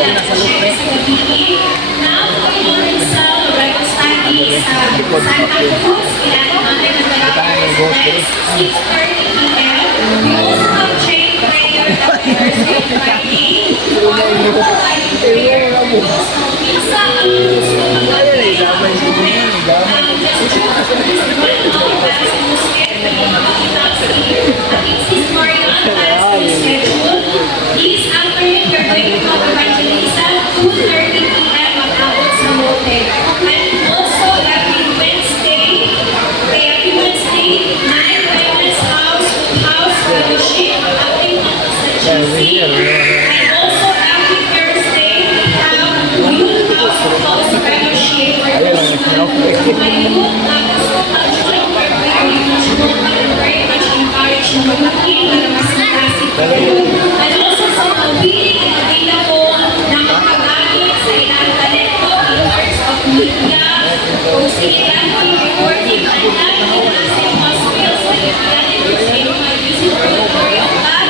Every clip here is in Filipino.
Siyempre sa gabi. Now, Panginoon himself, Reverend Stanley, Santa Cruz, kailangan natin ang dalawang 6:30 p.m. We also have chain prayer every Thursday and Friday. Our prayer also minsan ang gusto mag-pray just I think Sis Marian has been scheduled. This afternoon, we're going to have Evangelisa 2:30 p.m. at Abot sa Mote. And also, every Wednesday, night Women's House Fellowship, ang ating sa GC. And also, every Thursday, we have Youth House Fellowship. My youth na gusto mag-join our prayer, I'm very much encouraged na mag-aking para mas-classic. And also, sa mabiling and available na makagamit sa ilang talento in arts of media, kung sinilang yung recording, and dahil inaasing mga skills na ipilanin yung sa inyong mga music for the glory of God.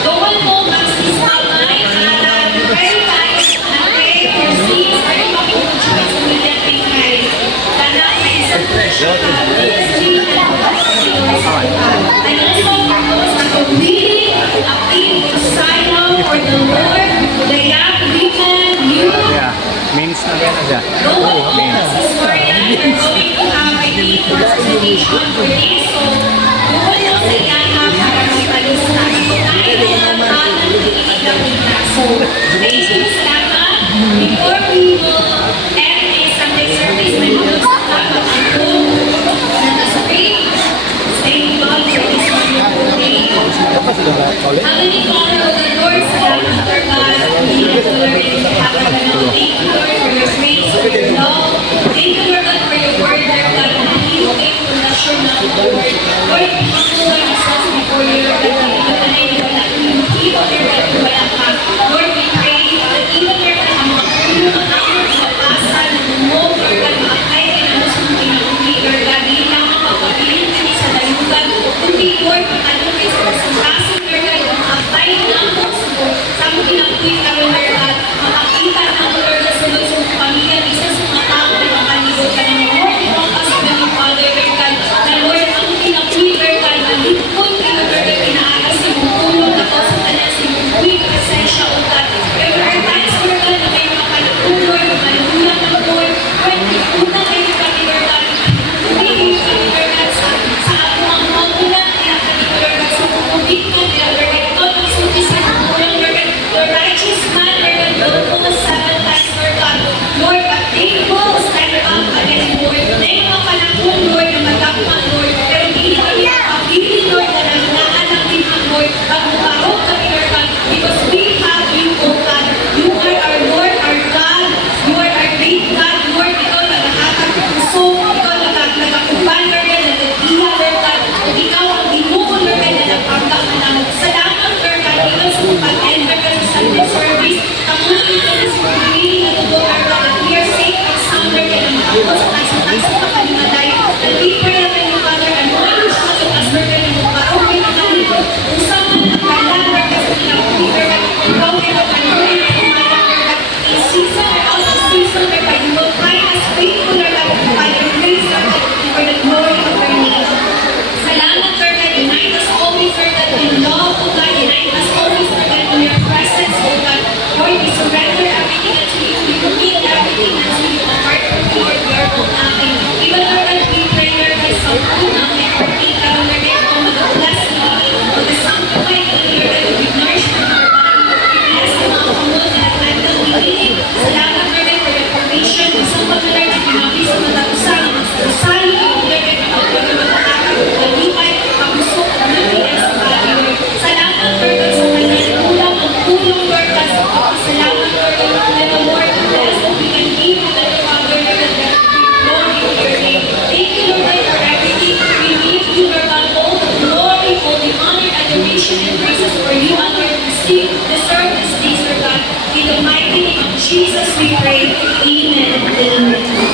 Doon po, magsismamay, very nice, na pray for seeds, very mapupunod sa media tingay. Tanang may isang pressure na ministry and also for those na completely appeal to sign up for the Lord, the young women, youth. Means na yan na siya. Doon po, Sis Marian, we're going to have a need for presentation for this. So, doon po sa Yana para magpalista. Dahil po ang paano nakikinig ang kita. So, thank you, salamat. Before we will end this Sunday service, may mag-salamat ako na nasa-pray. Thank God for this wonderful day. Heavenly Father of the Lord, salamat for God. Hindi na tolerate sa kapagano. Thank you, Lord, for your grace, for your love. Thank you, Lord God, for your word, Lord God, na hindi mo kayo pundasyon ng Lord. Lord, we humble ourselves before you, Lord God, na ibatanay na wala yung even, Lord God, kung wala ka. Lord, we pray that even, Lord God, ang mga puno ng aming pinapasa, na lumog, Lord God, makakay ka na mas mong pinakuli, Lord God, hindi lang mapapabilin ka sa dayugan, kundi, Lord, makalupin sa kasangkasin, Lord God, makakay na mo sa among pinakuli ka, Lord God, makakita na mo, Lord God, sa lusong pamilya, isa sa mga tao na makalibot ka na mo, Lord, ibang kasunod ng Father, Lord God, na Lord, ang pinakuli, Lord God, malipon ka, Lord God, pinaagas sa mong tulong na sa tanan sa mong quick presensya, O God. Pero there are times, Lord God, na may mga panahon, Lord, malulang ng Lord, Lord, ikunan kayo kami, Lord God, hindi kami, Lord God, sa ako ang magulang, kaya kami, Lord God, sa pupubikan, kaya Lord God, ito ang suti sa kulang, Lord God, the righteous man, Lord God, Lord, kung 7 times, Lord God, Lord, but they will stand up again, Lord. May mga panahon, Lord, na magkakman, Lord, pero hindi kami nakapili, Lord, na naglaan din ang Lord, magmubarok kami, Lord God, because we have you, O God. You are our Lord, our God. You are our great God, Lord. Ikaw naghahatag ng puso, ikaw nagkakuban, Lord God, nag-iha, Lord God. Ikaw ang ginuko, Lord God, na nagpanggang namin. Salamat, Lord God, even sa pag-end, Lord God, sa Sunday service. Kamunin ka na sa pag-ibig na totoo, Lord God, that we are safe and sound, Lord God, na makapos sa taas ng kapalimatay. And we pray, Heavenly Father, and one is not of us, Lord God, na magparoon ng nalibot. Usang man ang kalan, Lord God, sa pinakuli, Lord God, ikaw ay magpanuloy na kumalang, Lord God, in season or out of season, Lord God, you will find us faithful, Lord God, by your grace, Lord God, for the glory of your name. Salamat, Lord God, unite us always, Lord God, in love, O God, unite us always, Lord God, in your presence, O God. Lord, we surrender everything unto you, we commit everything unto you, apart from you, Lord, we are all nothing. Even, Lord God, we pray, Lord God, sa unang everything, Lord God, ito mag-bless me, mag-sanctify me, Lord God, to be nourished from your body. We bless the mga pamod na naglandang meeting. Salamat, Lord God, for your provision. Isang pag, Lord God, pinabi sa matagusan, ang sarusali, Lord God, ang mag-aakag, malipay, pag-usok, pag-lupian sa body, Lord. Salamat, Lord God, sa kanyang kulang, ang tulong, Lord God, sa salamat, Lord God, that the Lord bless that we can give to the Father, Lord God, that we glory to your name. Thank you, Lord God, for everything. We give you, Lord God, all the glory, all the honor, adoration, and praises for you, and Lord, deserve this things, Lord God. In the mighty name of Jesus, we pray. Amen and amen.